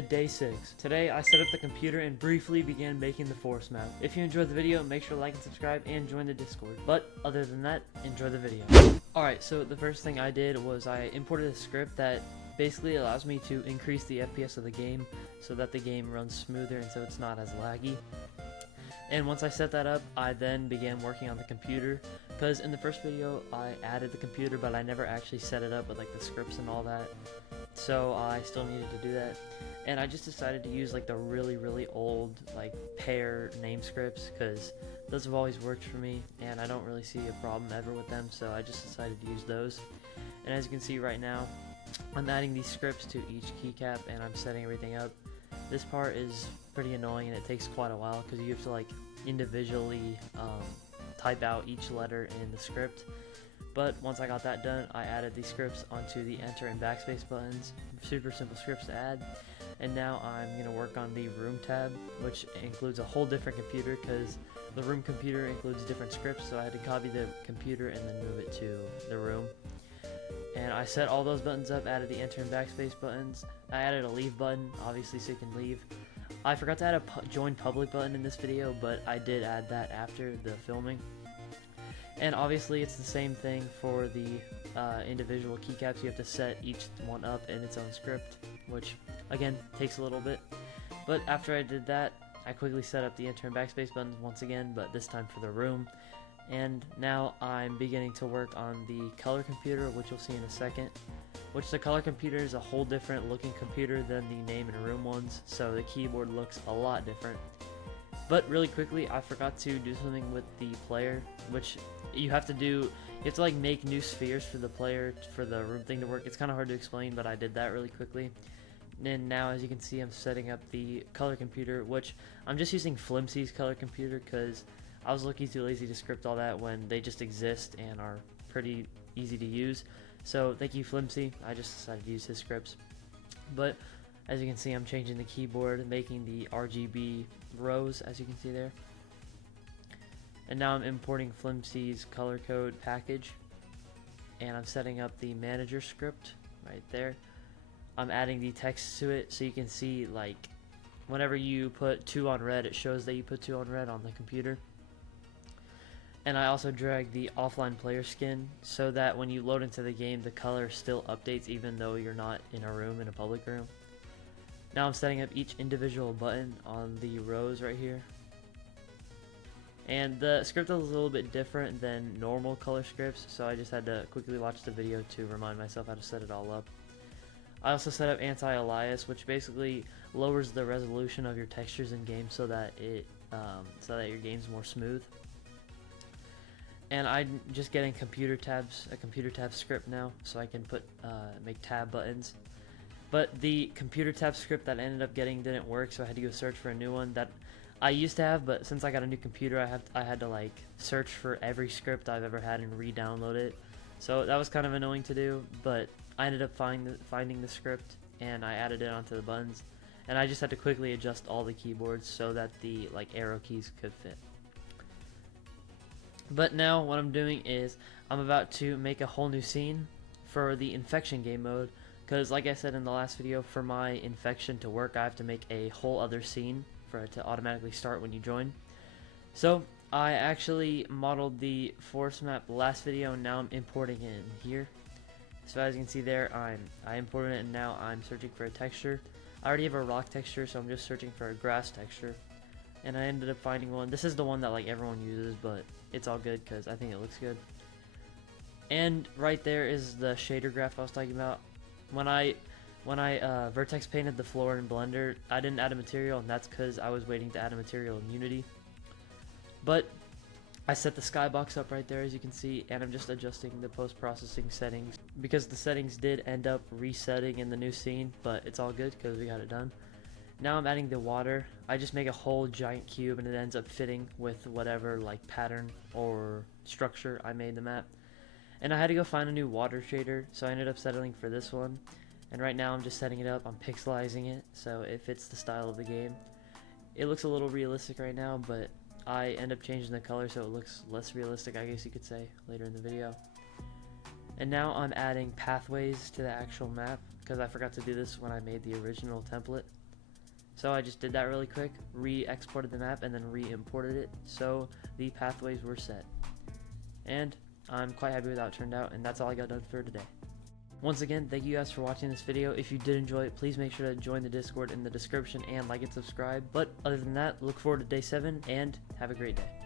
to day 6. Today I set up the computer and briefly began making the forest map. If you enjoyed the video, make sure to like and subscribe and join the Discord. But other than that, enjoy the video. Alright, so the first thing I did was I imported a script that basically allows me to increase the FPS of the game so that the game runs smoother and so it's not as laggy. And once I set that up, I then began working on the computer, because in the first video I added the computer but I never actually set it up with like the scripts and all that, so I still needed to do that. And I just decided to use like the really old like pair name scripts, because those have always worked for me and I don't really see a problem ever with them, so I just decided to use those. And as you can see right now, I'm adding these scripts to each keycap and I'm setting everything up. This part is pretty annoying and it takes quite a while because you have to like individually type out each letter in the script. But once I got that done, I added these scripts onto the enter and backspace buttons. Super simple scripts to add. And now I'm going to work on the room tab, which includes a whole different computer because the room computer includes different scripts, so I had to copy the computer and then move it to the room. And I set all those buttons up, added the enter and backspace buttons. I added a leave button, obviously, so you can leave. I forgot to add a join public button in this video, but I did add that after the filming. And obviously it's the same thing for the individual keycaps. You have to set each one up in its own script, which again takes a little bit. But after I did that, I quickly set up the enter and backspace buttons once again, but this time for the room. And now I'm beginning to work on the color computer, which you'll see in a second. Which the color computer is a whole different looking computer than the name and room ones, so the keyboard looks a lot different. But really quickly, I forgot to do something with the player, which you have to like make new spheres for the player for the room thing to work. It's kind of hard to explain, but I did that really quickly. And now, as you can see, I'm setting up the color computer, which I'm just using Flimsy's color computer because I was looking too lazy to script all that when they just exist and are pretty easy to use. So thank you, Flimsy. I just decided to use his scripts. But as you can see, I'm changing the keyboard, making the RGB rows, as you can see there. And now I'm importing Flimsy's color code package. And I'm setting up the manager script right there. I'm adding the text to it so you can see, like, whenever you put 2 on red, it shows that you put 2 on red on the computer. And I also dragged the offline player skin so that when you load into the game, the color still updates even though you're not in a room, in a public room. Now I'm setting up each individual button on the rows right here. And the script is a little bit different than normal color scripts, so I just had to quickly watch the video to remind myself how to set it all up. I also set up anti-alias, which basically lowers the resolution of your textures in game so that your game's more smooth. And I'm just getting a computer tab script now, so I can make tab buttons. But the computer tab script that I ended up getting didn't work, so I had to go search for a new one that I used to have. But since I got a new computer, I had to like search for every script I've ever had and re-download it. So that was kind of annoying to do, but I ended up finding the script and I added it onto the buttons. And I just had to quickly adjust all the keyboards so that the like arrow keys could fit. But now what I'm doing is I'm about to make a whole new scene for the infection game mode, because like I said in the last video, for my infection to work I have to make a whole other scene for it to automatically start when you join. So I actually modeled the forest map last video and now I'm importing it in here. So as you can see there, I imported it and now I'm searching for a texture. I already have a rock texture, so I'm just searching for a grass texture. And I ended up finding one. This is the one that like everyone uses, but it's all good because I think it looks good. And right there is the shader graph I was talking about. When I vertex painted the floor in Blender, I didn't add a material, and that's because I was waiting to add a material in Unity. But I set the skybox up right there, as you can see, and I'm just adjusting the post-processing settings because the settings did end up resetting in the new scene, but it's all good because we got it done. Now I'm adding the water. I just make a whole giant cube and it ends up fitting with whatever like pattern or structure I made the map. And I had to go find a new water shader, so I ended up settling for this one. And right now I'm just setting it up, I'm pixelizing it so it fits the style of the game. It looks a little realistic right now, but I end up changing the color so it looks less realistic, I guess you could say, later in the video. And now I'm adding pathways to the actual map because I forgot to do this when I made the original template. So I just did that really quick, re-exported the map, and then re-imported it, so the pathways were set. And I'm quite happy with how it turned out, and that's all I got done for today. Once again, thank you guys for watching this video. If you did enjoy it, please make sure to join the Discord in the description and like and subscribe. But other than that, look forward to day 7, and have a great day.